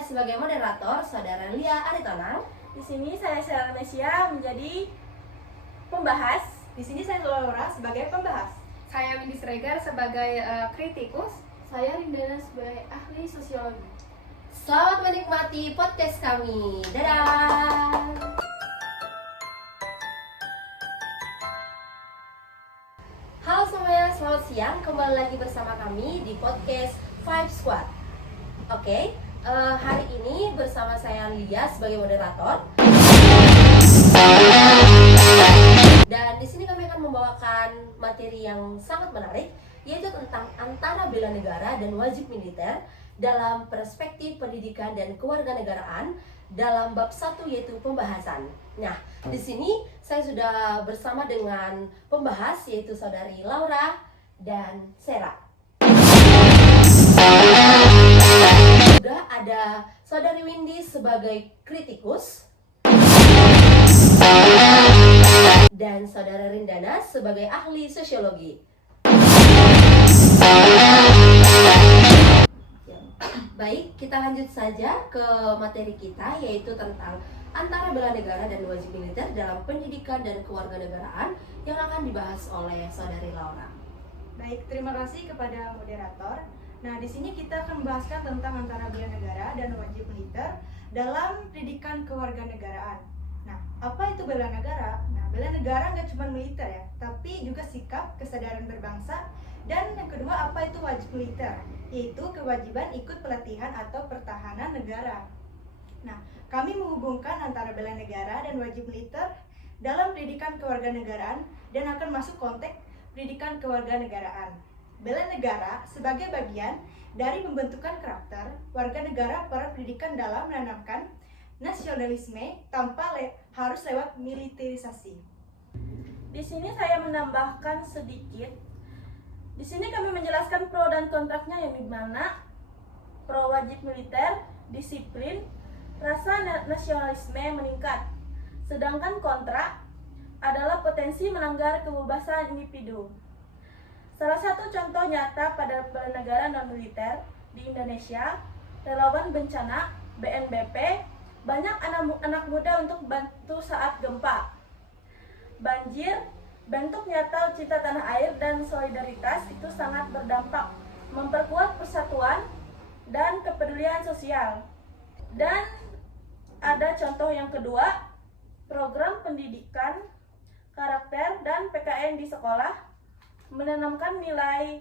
Saya sebagai moderator, Saudara Lia Aritonang. Di sini saya Sheila Mesia menjadi pembahas. Di sini saya Laura sebagai pembahas. Saya Windy Sregar sebagai kritikus. Saya Rindana sebagai ahli sosiologi. Selamat menikmati podcast kami. Dadah. Halo semuanya, selamat siang. Kembali lagi bersama kami di podcast Five Squad. Oke, hari ini bersama saya Lia sebagai moderator. Dan di sini kami akan membawakan materi yang sangat menarik, yaitu tentang antara bela negara dan wajib militer dalam perspektif pendidikan dan kewarganegaraan dalam bab 1, yaitu pembahasan. Nah, di sini saya sudah bersama dengan pembahas, yaitu Saudari Laura dan Sera. Juga ada Saudari Windy sebagai kritikus dan Saudara Rindana sebagai ahli sosiologi. Baik, kita lanjut saja ke materi kita, yaitu tentang antara bela negara dan wajib militer dalam pendidikan dan kewarganegaraan yang akan dibahas oleh Saudari Laura. Baik, terima kasih kepada moderator. Nah, di sini kita akan membahaskan tentang antara bela negara dan wajib militer dalam pendidikan kewarganegaraan. Nah, apa itu bela negara? Nah, bela negara nggak cuma militer ya, tapi juga sikap, kesadaran berbangsa, dan yang kedua apa itu wajib militer, yaitu kewajiban ikut pelatihan atau pertahanan negara. Nah, kami menghubungkan antara bela negara dan wajib militer dalam pendidikan kewarganegaraan dan akan masuk konteks pendidikan kewarganegaraan. Bela negara sebagai bagian dari pembentukan karakter warga negara pada pendidikan dalam menanamkan nasionalisme tanpa harus lewat militerisasi. Di sini saya menambahkan sedikit. Di sini kami menjelaskan pro dan kontraknya, yang dimana pro wajib militer, disiplin, rasa nasionalisme meningkat. Sedangkan kontra adalah potensi melanggar kebebasan individu. Salah satu contoh nyata pada bela negara non-militer di Indonesia, relawan bencana BNBP, banyak anak muda untuk bantu saat gempa, banjir. Bentuk nyata cinta tanah air dan solidaritas itu sangat berdampak, memperkuat persatuan dan kepedulian sosial. Dan ada contoh yang kedua, program pendidikan karakter dan PKN di sekolah menanamkan nilai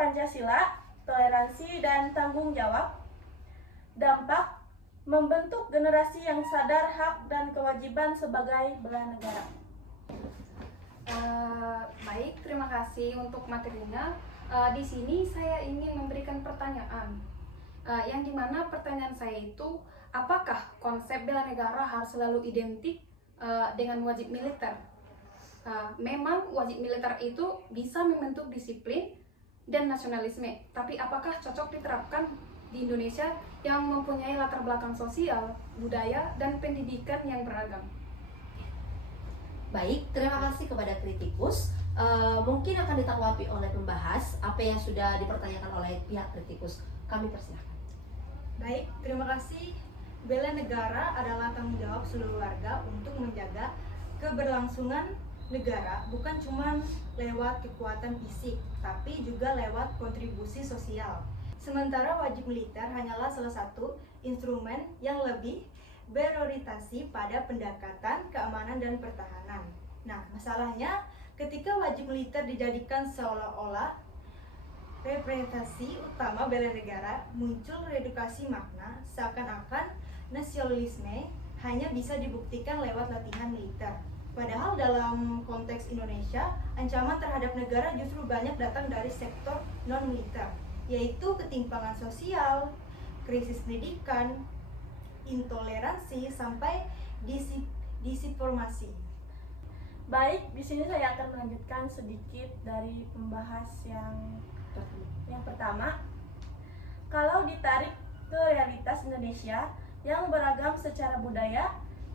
Pancasila, toleransi, dan tanggung jawab. Dampak membentuk generasi yang sadar hak dan kewajiban sebagai bela negara. Baik, terima kasih untuk materinya. Di sini saya ingin memberikan pertanyaan, yang dimana pertanyaan saya itu, apakah konsep bela negara harus selalu identik dengan wajib militer? Memang wajib militer itu bisa membentuk disiplin dan nasionalisme, tapi apakah cocok diterapkan di Indonesia yang mempunyai latar belakang sosial, budaya, dan pendidikan yang beragam? Baik, terima kasih kepada kritikus. Mungkin akan ditanggapi oleh pembahas apa yang sudah dipertanyakan oleh pihak kritikus. Kami persilahkan. Baik, terima kasih. Bela negara adalah tanggung jawab seluruh warga untuk menjaga keberlangsungan negara, bukan cuma lewat kekuatan fisik, tapi juga lewat kontribusi sosial. Sementara wajib militer hanyalah salah satu instrumen yang lebih berorientasi pada pendekatan keamanan dan pertahanan. Nah, masalahnya ketika wajib militer dijadikan seolah-olah representasi utama bela negara, muncul redukasi makna seakan-akan nasionalisme hanya bisa dibuktikan lewat latihan militer. Padahal dalam konteks Indonesia, ancaman terhadap negara justru banyak datang dari sektor non-militer, yaitu ketimpangan sosial, krisis pendidikan, intoleransi, sampai disinformasi. Baik, di sini saya akan melanjutkan sedikit dari pembahas yang pertama. Kalau ditarik ke realitas Indonesia yang beragam secara budaya,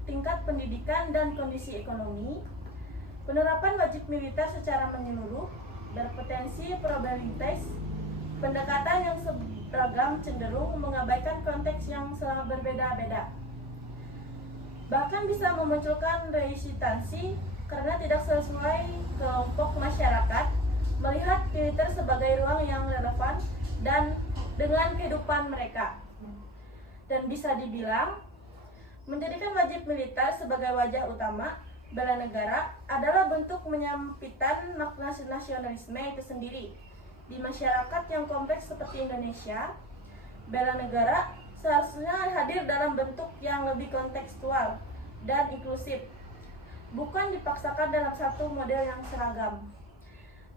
tingkat pendidikan, dan kondisi ekonomi, penerapan wajib militer secara menyeluruh berpotensi probabilitas pendekatan yang ragam cenderung mengabaikan konteks yang sangat berbeda-beda. Bahkan bisa memunculkan resistansi karena tidak sesuai kelompok masyarakat melihat militer sebagai ruang yang relevan dan dengan kehidupan mereka. Dan bisa dibilang, menjadikan wajib militer sebagai wajah utama bela negara adalah bentuk menyempitan makna nasionalisme itu sendiri. Di masyarakat yang kompleks seperti Indonesia, bela negara seharusnya hadir dalam bentuk yang lebih kontekstual dan inklusif, bukan dipaksakan dalam satu model yang seragam.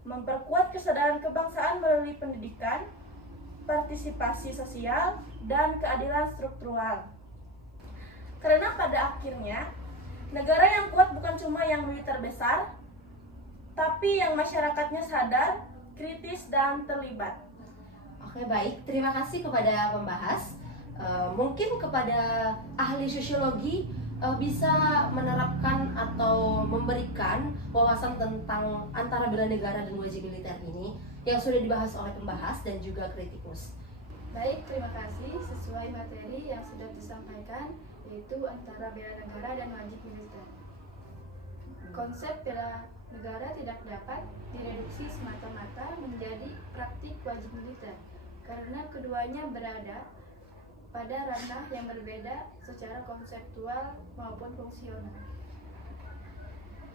Memperkuat kesadaran kebangsaan melalui pendidikan, partisipasi sosial, dan keadilan struktural. Karena pada akhirnya, negara yang kuat bukan cuma yang militer besar, tapi yang masyarakatnya sadar, kritis, dan terlibat. Oke, baik. Terima kasih kepada pembahas. Mungkin kepada ahli sosiologi bisa menerapkan atau memberikan wawasan tentang antara bela negara dan wajib militer ini yang sudah dibahas oleh pembahas dan juga kritikus. Baik, terima kasih. Sesuai materi yang sudah disampaikan, yaitu antara bela negara dan wajib militer. Konsep bela negara tidak dapat direduksi semata-mata menjadi praktik wajib militer, karena keduanya berada pada ranah yang berbeda secara konseptual maupun fungsional.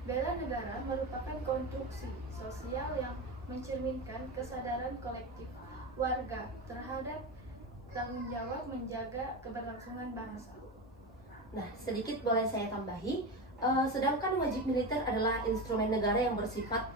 Bela negara merupakan konstruksi sosial yang mencerminkan kesadaran kolektif warga terhadap tanggung jawab menjaga keberlangsungan bangsa. Nah, sedikit boleh saya tambahi, sedangkan wajib militer adalah instrumen negara yang bersifat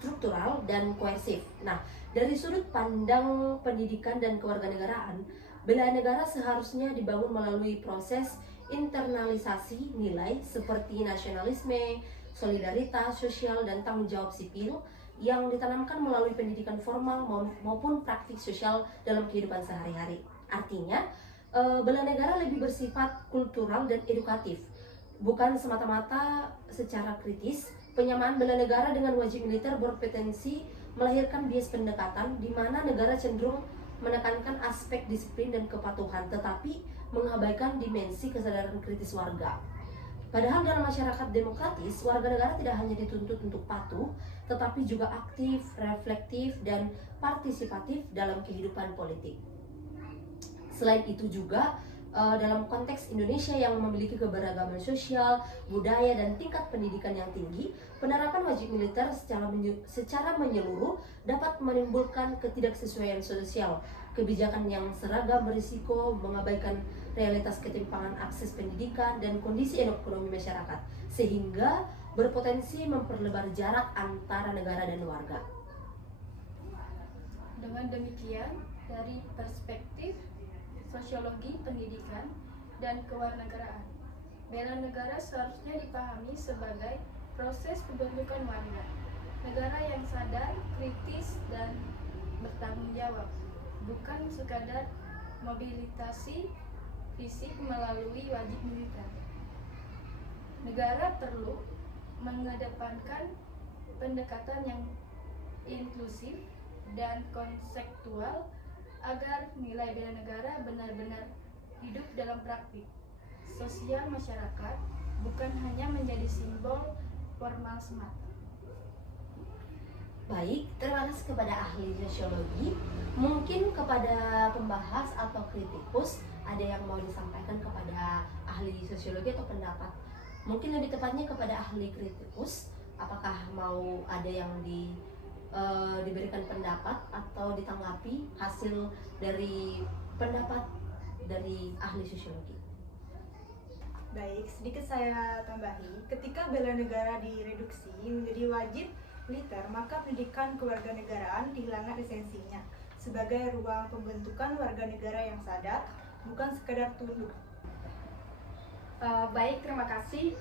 struktural dan koersif. Nah, dari sudut pandang pendidikan dan kewarganegaraan, bela negara seharusnya dibangun melalui proses internalisasi nilai seperti nasionalisme, solidaritas sosial, dan tanggung jawab sipil yang ditanamkan melalui pendidikan formal maupun praktik sosial dalam kehidupan sehari-hari. Artinya, bela negara lebih bersifat kultural dan edukatif, bukan semata-mata secara kritis. Penyamaan bela negara dengan wajib militer berpotensi melahirkan bias pendekatan di mana negara cenderung menekankan aspek disiplin dan kepatuhan, tetapi mengabaikan dimensi kesadaran kritis warga. Padahal dalam masyarakat demokratis, warga negara tidak hanya dituntut untuk patuh, tetapi juga aktif, reflektif, dan partisipatif dalam kehidupan politik. Selain itu juga, dalam konteks Indonesia yang memiliki keberagaman sosial, budaya, dan tingkat pendidikan yang tinggi, penerapan wajib militer secara menyeluruh dapat menimbulkan ketidaksesuaian sosial. Kebijakan yang seragam berisiko mengabaikan realitas ketimpangan akses pendidikan dan kondisi ekonomi masyarakat, sehingga berpotensi memperlebar jarak antara negara dan warga. Dengan demikian, dari perspektif sosiologi pendidikan dan kewarganegaraan, bela negara seharusnya dipahami sebagai proses pembentukan warga negara yang sadar, kritis, dan bertanggung jawab, bukan sekadar mobilisasi fisik melalui wajib militer. Negara perlu mengedepankan pendekatan yang inklusif dan konseptual agar nilai bela negara benar-benar hidup dalam praktik sosial masyarakat, bukan hanya menjadi simbol formal semata. Baik, terima kasih kepada ahli sosiologi. Mungkin kepada pembahas atau kritikus ada yang mau disampaikan kepada ahli sosiologi atau pendapat. Mungkin lebih tepatnya kepada ahli kritikus, apakah mau ada yang diberikan pendapat atau ditanggapi hasil dari pendapat dari ahli sosiologi. Baik, sedikit saya tambahi. Ketika bela negara direduksi menjadi wajib militer, maka pendidikan kewarganegaraan kehilangan esensinya sebagai ruang pembentukan warga negara yang sadar, bukan sekadar tunduk. Baik, terima kasih.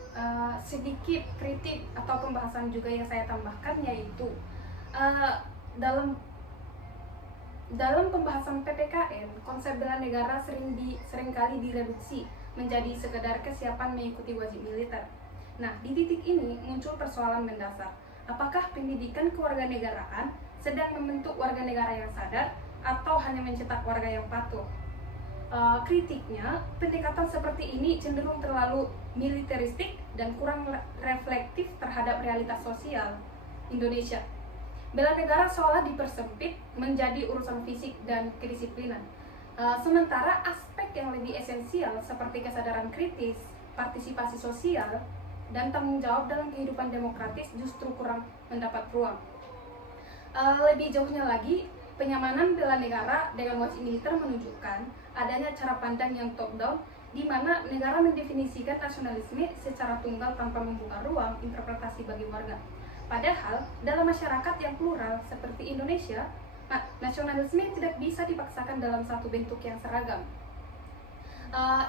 Sedikit kritik atau pembahasan juga yang saya tambahkan, yaitu dalam pembahasan PPKN, konsep bela negara seringkali direduksi menjadi sekedar kesiapan mengikuti wajib militer. Nah, di titik ini muncul persoalan mendasar. Apakah pendidikan kewarganegaraan sedang membentuk warga negara yang sadar, atau hanya mencetak warga yang patuh. Kritiknya, pendekatan seperti ini cenderung terlalu militeristik dan kurang reflektif terhadap realitas sosial Indonesia. Bela negara seolah dipersempit menjadi urusan fisik dan kedisiplinan. Sementara aspek yang lebih esensial seperti kesadaran kritis, partisipasi sosial, dan tanggung jawab dalam kehidupan demokratis justru kurang mendapat ruang. Lebih jauhnya lagi, penyamanan bela negara dengan wajib militer menunjukkan adanya cara pandang yang top-down, di mana negara mendefinisikan nasionalisme secara tunggal tanpa membuka ruang interpretasi bagi warga. Padahal, dalam masyarakat yang plural seperti Indonesia, nasionalisme tidak bisa dipaksakan dalam satu bentuk yang seragam.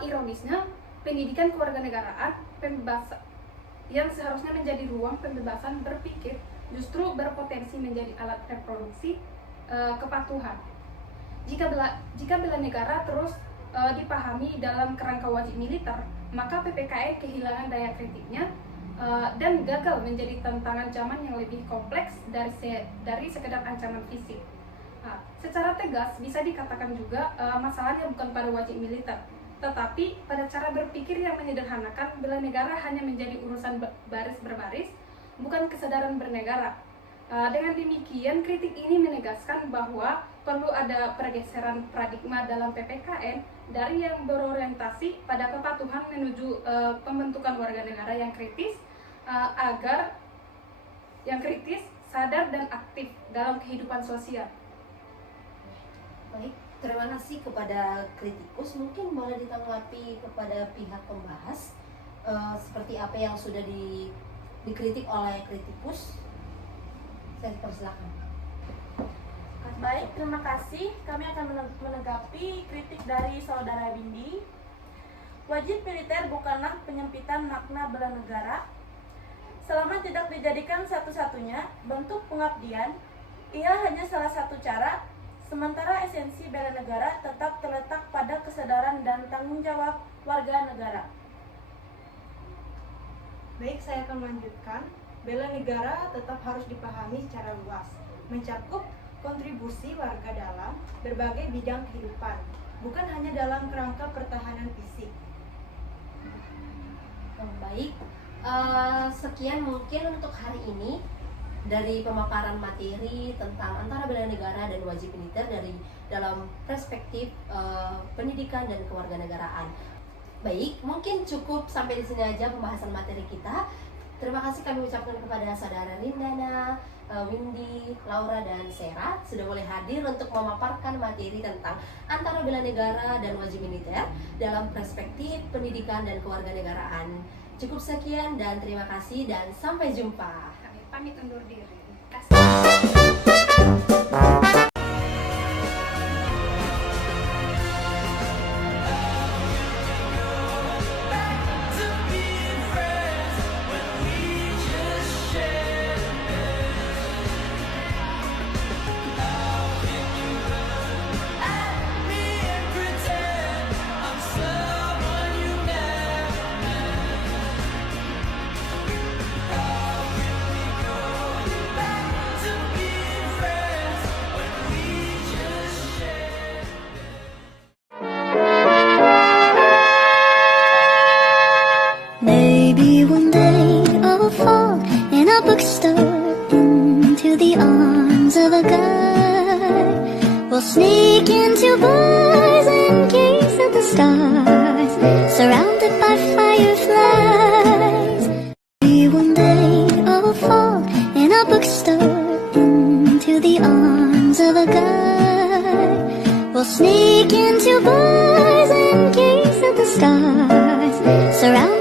Ironisnya, pendidikan kewarganegaraan yang seharusnya menjadi ruang pembebasan berpikir justru berpotensi menjadi alat reproduksi kepatuhan. Jika bela negara terus dipahami dalam kerangka wajib militer, maka PPKN kehilangan daya kritiknya dan gagal menjadi tantangan zaman yang lebih kompleks dari sekedar ancaman fisik. Secara tegas bisa dikatakan juga masalahnya bukan pada wajib militer, tetapi pada cara berpikir yang menyederhanakan bela negara hanya menjadi urusan baris berbaris, bukan kesadaran bernegara. Dengan demikian, kritik ini menegaskan bahwa perlu ada pergeseran paradigma dalam PPKN dari yang berorientasi pada kepatuhan menuju pembentukan warga negara yang kritis, agar yang kritis, sadar, dan aktif dalam kehidupan sosial. Baik, terima kasih kepada kritikus. Mungkin boleh ditanggapi kepada pihak pembahas seperti apa yang sudah dikritik oleh kritikus. Saya persilakan. Baik, terima kasih. Kami akan menanggapi kritik dari saudara Windy. Wajib militer bukanlah penyempitan makna bela negara. Selama tidak dijadikan satu-satunya bentuk pengabdian, ia hanya salah satu cara, sementara esensi bela negara tetap terletak pada kesadaran dan tanggung jawab warga negara. Baik, saya akan melanjutkan. Bela negara tetap harus dipahami secara luas, mencakup kontribusi warga dalam berbagai bidang kehidupan, bukan hanya dalam kerangka pertahanan fisik. Baik, sekian mungkin untuk hari ini dari pemaparan materi tentang antara bela negara dan wajib militer dari dalam perspektif pendidikan dan kewarganegaraan. Baik, mungkin cukup sampai di sini aja pembahasan materi kita. Terima kasih kami ucapkan kepada saudara Rindana, Windy, Laura, dan Sera sudah boleh hadir untuk memaparkan materi tentang antara bela negara dan wajib militer dalam perspektif pendidikan dan kewarganegaraan. Cukup sekian dan terima kasih dan sampai jumpa. Kami pamit undur diri. Terima kasih. Maybe one day I'll fall in a bookstore into the arms of a guy. We'll sneak into bars and gaze at the stars, surrounded by fireflies. Maybe one day I'll fall in a bookstore into the arms of a guy. We'll sneak into bars and gaze at the stars, surrounded